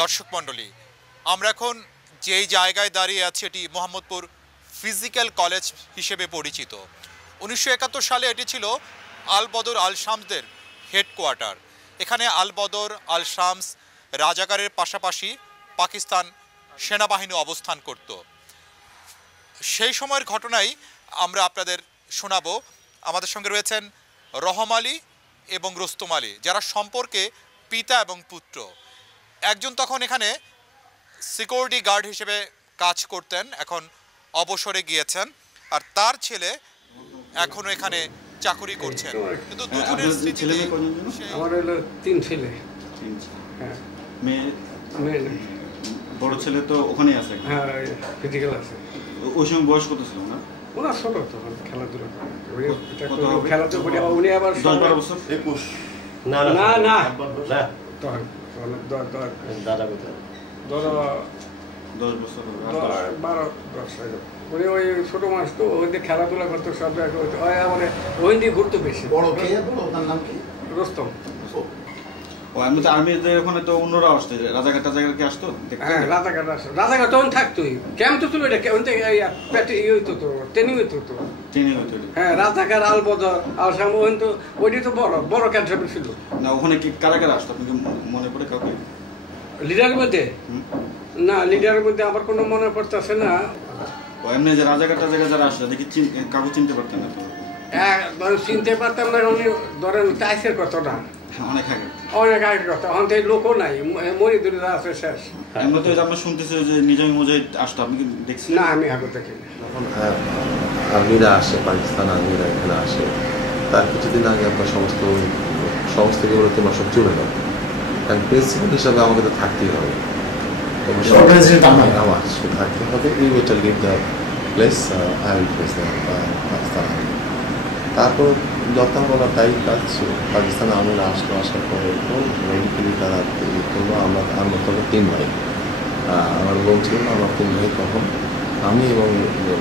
দর্শক মণ্ডলী, আমরা এখন যেই জায়গায় দাঁড়িয়ে আছি এটি মোহাম্মদপুর ফিজিক্যাল কলেজ হিসেবে পরিচিত। 1971 সালে এটি ছিল আল বদর আল শামসদের হেডকোয়ার্টার। এখানে আল বদর আল শামস রাজাকারের পাশাপাশি পাকিস্তান সেনাবাহিনী অবস্থান করত। সেই সময়ের ঘটনাই আমরা আপনাদের শোনাবো। আমাদের সঙ্গে রয়েছেন রহম আলী এবং রুস্তম আলী, যারা সম্পর্কে পিতা এবং পুত্র। একজন তখন এখানে সিকিউরিটি গার্ড হিসেবে কাজ করতেন, এখন অবসরে গিয়েছেন, আর তার ছেলে এখনো এখানে চাকরি করছেন। কিন্তু দুজনের স্মৃতিতে আমার হলো 3 ছেলে। হ্যাঁ, মেয়ে বড় ছেলে তো ওখানেই আছে। হ্যাঁ, ফিজিক্যাল আছে। ওই সময় বয়স কত ছিল না? ওরা ছোট তখন খেলাধুলা করে উনি আবার 10-12 বছর। 21 না না না তখন দাদা কোথায় 10 বছর 12-10 উনি ওই ছোট মানুষ তো ওই খেলাধুলা করতো, সব ওই দিয়ে ঘুরতো বেশি। বড় কে ওনার নাম কি? রুস্তম। ও আমি তো আর্মিদের ওখানে তো অন্যরা আসতো, রাজাঘাট কি আসতো? হ্যাঁ, রাজাঘাট আসতো। রাজাঘাট তখন থাকতোই, ক্যাম্প তো ছিল, এটা হইতো তো, ট্রেনিং হইতো তো। হ্যাঁ, রাজাঘাট আল বদর আল শাম তো ওইটি তো বড় ক্যাম্প ছিল না। ওখানে কি কারা আসতো আপনি মনে পড়ে কাউকে? লিডারের মধ্যে না, লিডারের মধ্যে আমার কোনো মনে পড়তেছে না। এমনি যে রাজাঘাট যারা আসতো দেখি কাউকে চিনতে পারতেন না? চিনতে পারতাম না। উনি ধরেন টাইসের কথা না, অনেক আগের কথা। এখন তো লোকও নাই, মরি দূরে আছে শেষ। এমনি তো আমরা শুনতেছি যে নিজামী মুজাহিদ আসতো, আপনি কি দেখছেন? না, আমি আগে দেখিনি। যখন আর্মিরা আসে, পাকিস্তান আর্মিরা এখানে আসে, তার কিছুদিন আগে আমরা সমস্ত থেকে বলে তোমরা সব চলে যাও, কারণ প্রিন্সিপাল হিসাবে আমাকে তো থাকতেই হবে, আমার থাকতে হবে। We will leave the place, I will face the Pakistan army. তারপর যত বলা তাই কাজ। পাকিস্তান আর্মিরা আসার পরে মেডিকেলি তারা করলো। আমরা তখন 3 ভাই, আমার বোন ছিল না, আমার 3 ভাই। তখন আমি এবং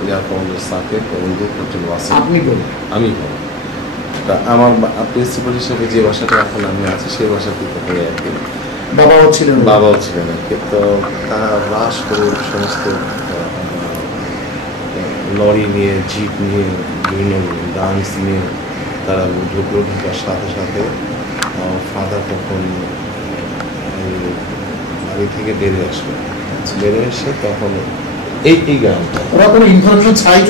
এয়ার কমান্ডার সাকেব এবং গ্রুপ ওয়াসিম, আমি বলি তা আমার প্রিন্সিপাল হিসেবে যে বাসাটা এখন আমি আছি সেই বাসাতে তখন আর কি বাবাও ছিলেন আর কি। তো তারা রাশ করে সমস্ত লরি নিয়ে, জিপ নিয়ে, বিভিন্ন ডান্স নিয়ে তারা ঢুকলো। ঢুকার সাথে সাথে আমার ফাদার তখন বাড়ি থেকে বেরিয়ে আসলো। বেরিয়ে এসে তখন এই গ্রামটা ওরা কোনো ইনফরমেশন ছাড়াই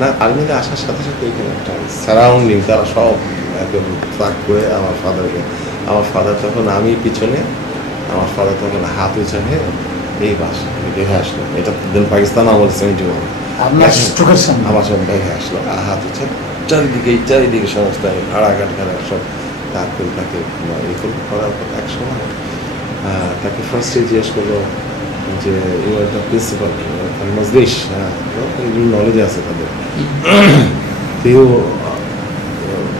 না, আর্মিতে আসার সাথে সাথে এখানে একটা সারাউন্ডিং তারা সব একদম ট্রাক করে আমার ফাদার তখন আমি পিছনে, আমার ফাদার তখন হাত উঁচানে এই বাসা দেখে আসলো। এটা দেন পাকিস্তান আমার 71 আমার সব দেখে আসলো, হাত উঁচা চারিদিকে সমস্ত ভাড়াঘাট সব তার করে তাকে করার পর এক সময় তাকে ফার্স্টে জিজ্ঞেস করলো যে ইউ আর দ্য প্রিন্সিপাল মজলিস, নলেজ আছে তাদের।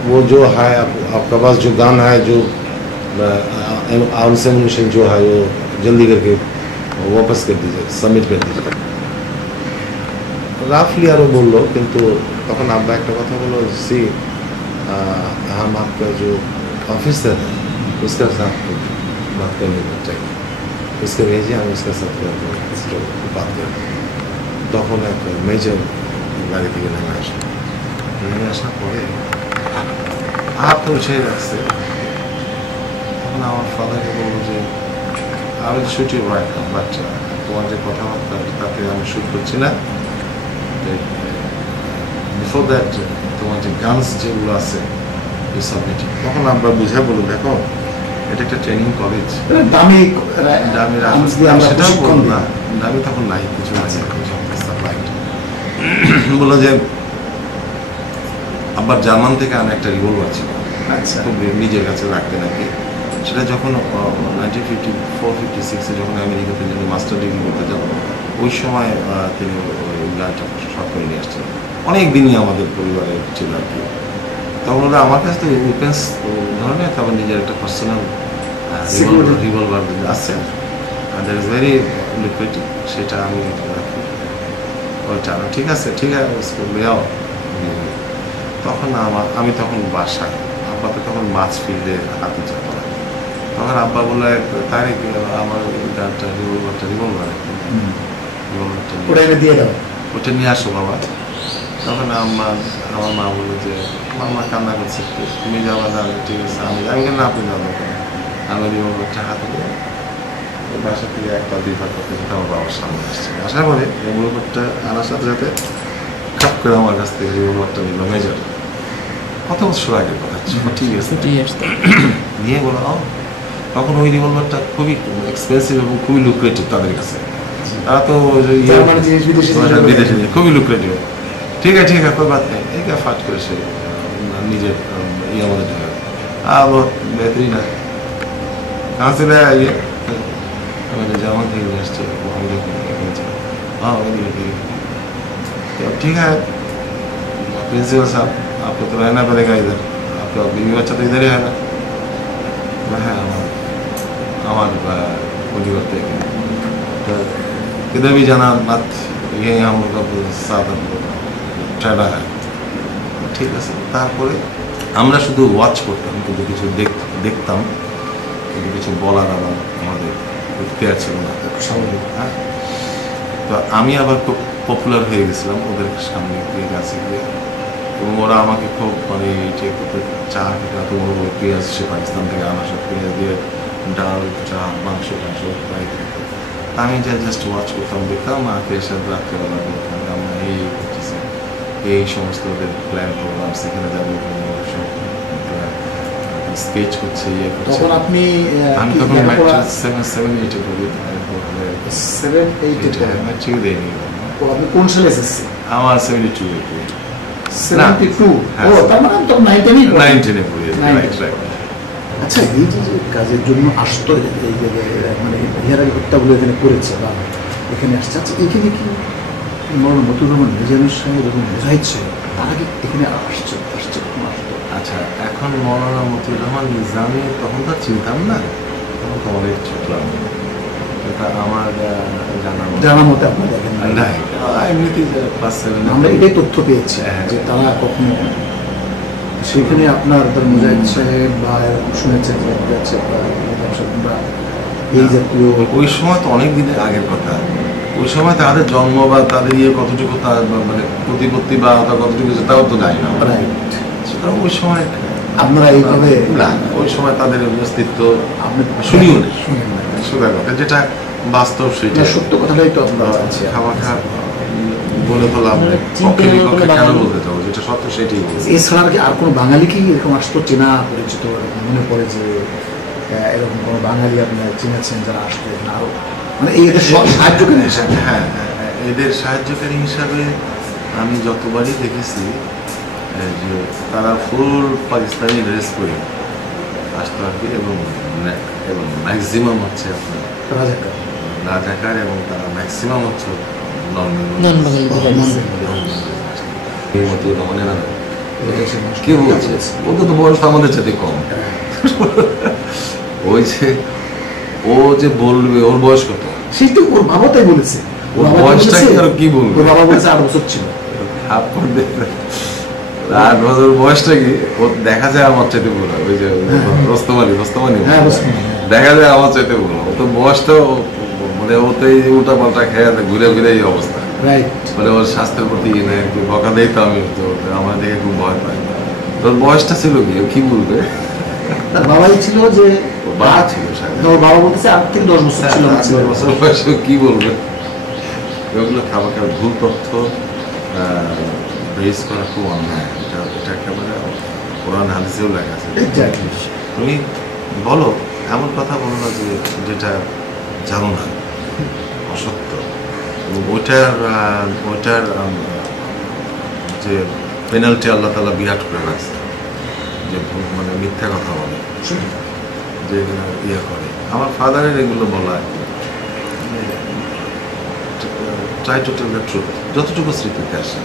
वो जो है आपका पास जो गन है, जो आर्मसेशन जो है वो जल्दी करके वापस कर दीजिए, सबमिट कर दीजिए। राफली आरो बोलो, किंतु तখন আব্বা একটা কথা বললো, सी हम आपका जो ऑफिसर है उसका साथ बात करने को चाहिए, उसके भेजिए, हम उसके साथ बात करें। তখন এক মেজর গাড়ি থেকে নেমে আসার পরে হাত তো উঠে রাখছে। তখন আমার ফাদারকে বললো যে আমি shoot you right now, but তোমার যে কথাবার্তা তাতে আমি শুট করছি না। বিফোর দ্যাট তোমার যে গানস যেগুলো আছে এই সাবমিটিং। তখন আমরা বুঝাই বলুন, দেখো এটা একটা ট্রেনিং কলেজ, দামি সেটাও বলুন না, দামি তখন নাই, কিছু বললো যে আবার জার্মান থেকে আমি একটা রিভলভার ছিল, খুব নিজের কাছে রাখতে নাকি। সেটা যখন 1954-56 যখন আমেরিকাতে যদি মাস্টার ডিগ্রি করতে যাবো, ওই সময় তিনি ওই গানটা শর্ট করে নিয়ে আসছিলেন। অনেক দিনই আমাদের পরিবারে ছিল আর কি। তখন ওরা আমার কাছে তো উইপেন্স ধরনের, তারপর নিজের একটা পার্সোনাল রিভলভার আসছে, দ্যাট ইজ ভেরি লুক্রেটিভ, সেটা আমি রাখি। ওইটা ঠিক আছে লে যাও। তখন আমি তখন বাসায়, কথা তখন মাছ ফিল্ডে হাতে চাপা। তখন আব্বা বলে তাই আমার গানটা রিভলভারটা ওটা নিয়ে আসো বাবা। তখন আমার মা বললো যে মামা কান্না করছে, তুমি যাবা না? ঠিক আছে আমি কেন আপনি যাবো? আমি রিভলভারটা হাতে নিয়ে বাসা থেকে একটা দুইবার করতে করতে আমার বাবার সামনে আসছে। আসার পরে রিভলভারটা আনার সাথে সাথে খাপ করে আমার কাছ থেকে রিভলভারটা নিল মেজর। কত বছর আগের কথা, ঠিক আছে। নিয়ে বলো তখন ওই রিভলভারটা খুবই এক্সপেন্সিভ এবং খুবই লুক্রেটিভ তাদের কাছে। তারা তো বিদেশি খুবই লুক্রেটিভ। ঠিক আছে কোই বাত নেই, এই ফাট করে সে নিজের ইয়ে মধ্যে ঢুকে बहुत बेहतरीन है। कहाँ से लाया ये? मैंने जामा के यूनिवर्सिटी हाँ तो ठीक है प्रिंसिपल साहब आपको तो रहना पड़ेगा इधर, आपका बीवी बच्चा तो इधर ही है ना? है हमारे पूरी करते तो किधर भी जाना मत, ये हम लोग का साथ ठहरा है। ঠিক আছে। তারপরে আমরা শুধু ওয়াচ করতাম কিন্তু কিছু দেখতাম কিন্তু কিছু বলার আমাদের ইখতিয়ার ছিল না। হ্যাঁ, তো আমি আবার খুব পপুলার হয়ে গেছিলাম ওদের সামনে গিয়ে কাছে গিয়ে, এবং ওরা আমাকে খুব মানে চা খেতে এত বড় বড় পেঁয়াজ সে পাকিস্তান থেকে আনা সব পেঁয়াজ দিয়ে ডাল চা মাংস প্রায় দিত। আমি যা জাস্ট ওয়াচ করতাম দেখতাম মাকে এসে রাত্রেবেলা বলতাম আমরা এই করতেছি, এই সমস্ত ওদের প্ল্যান প্রোগ্রাম সেখানে যাবো সব স্কেচ করছে ইয়ে করছে। আমি তখন ম্যাট্রিক 7-8 পড়ি। 7-8 ম্যাট্রিক দেয়নি। আপনি কোন সালে এসেছেন? আমার 72 এ পড়ি। 72 ও তার মানে তো 19 এ পড়ি। Right right. আচ্ছা, এই যে কাজের জন্য আসতো এই জায়গায় মানে এর আগে হত্যাগুলো এখানে করেছে বা এখানে আসছে, আচ্ছা এখানে কি মৌলানা মতিউর রহমান নিজামীর সঙ্গে যখন মুজাহিদ ছিল তার আগে এখানে আসছে? আচ্ছা, এখন মৌলানা মতিউর রহমান নিজামী তখন তো চিনতাম না, তখন তো অনেক ছোট। এটা আমার জানা মতে আপনার দেখেন না, এমনিতেই ক্লাস 7 আমরা এটাই তথ্য পেয়েছি যে তারা কখনো সেখানে আপনার মুজাহিদ সাহেব বা শুনেছেন এই জাতীয় ওই সময় তো অনেক দিনের আগের কথা। ওই সময় তাদের জন্ম বা তাদের ইয়ে কতটুকু তার মানে প্রতিপত্তি বা কতটুকু তাও তো জানি না। সুতরাং ওই সময় আপনারা এইভাবে না, ওই সময় তাদের অস্তিত্ব শুনিও না, সোজা কথা যেটা বাস্তব সেটা সত্য কথাটাই তো আপনারা খাওয়া বলে তো লাভ নেই, পক্ষে বিপক্ষে কেন বলতে চাবো, যেটা সত্য সেটাই। এছাড়া কি আর কোনো বাঙালি কি এরকম আসতো চেনা পরিচিত মনে পড়ে যে এরকম কোনো বাঙালি আপনারা চিনেছেন যারা আসতো আরো মানে এদের সাহায্যকারী হিসাবে? হ্যাঁ, এদের সাহায্যকারী হিসাবে আমি যতবারই দেখেছি যে তারা ফুল পাকিস্তানি ড্রেস পরে আসতো আর কি, এবং ম্যাক্সিমাম হচ্ছে আপনার রাজাকার এবং তারা ম্যাক্সিমাম হচ্ছে কি বলছে ওদের তো বয়স আমাদের সাথে কম। ওই যে ও যে বলবে ওর বয়স কত, সেটা ওর বাবা তাই বলেছে। ওর বয়সটা কি বলবে? ওর বাবা বলেছে 8 বছর ছিল। 8 বছর বয়সটা কি ও দেখা যায় আমার চাইতে বলো, ওই যে রস্তমানি দেখা যায় আমার চাইতে বলো। ও তো বয়সটা মানে ওতেই উল্টা পাল্টা খেয়ে ঘুরে ঘুরে এই অবস্থা, মানে ওর স্বাস্থ্যের প্রতি বকা দেয় তো আমি তো আমার দেখে খুব ভয় পাই। তোর বয়সটা ছিল কি বলবে? বাবাই ছিল যে বাবা ছিল, বাবা বলতেছে 8 থেকে 10 বছর ছিল। 10 বছর বয়সে কি বলবে? ওগুলো খাবার ভুল তথ্য বেস করা খুব অন্যায়। এটা একেবারে কোরআন হাদিসেও লেখা আছে। তুমি বলো, এমন কথা বলো না যে যেটা জানো না, অসত্য। ওইটার যে পেনাল্টি আল্লাহ তাআলা বিরাট করে রাখছে, যে মানে মিথ্যা কথা বলে, যে ইয়ে করে। আমার ফাদারের এগুলো বলা try to tell the truth, যতটুকু স্মৃতিতে আসে।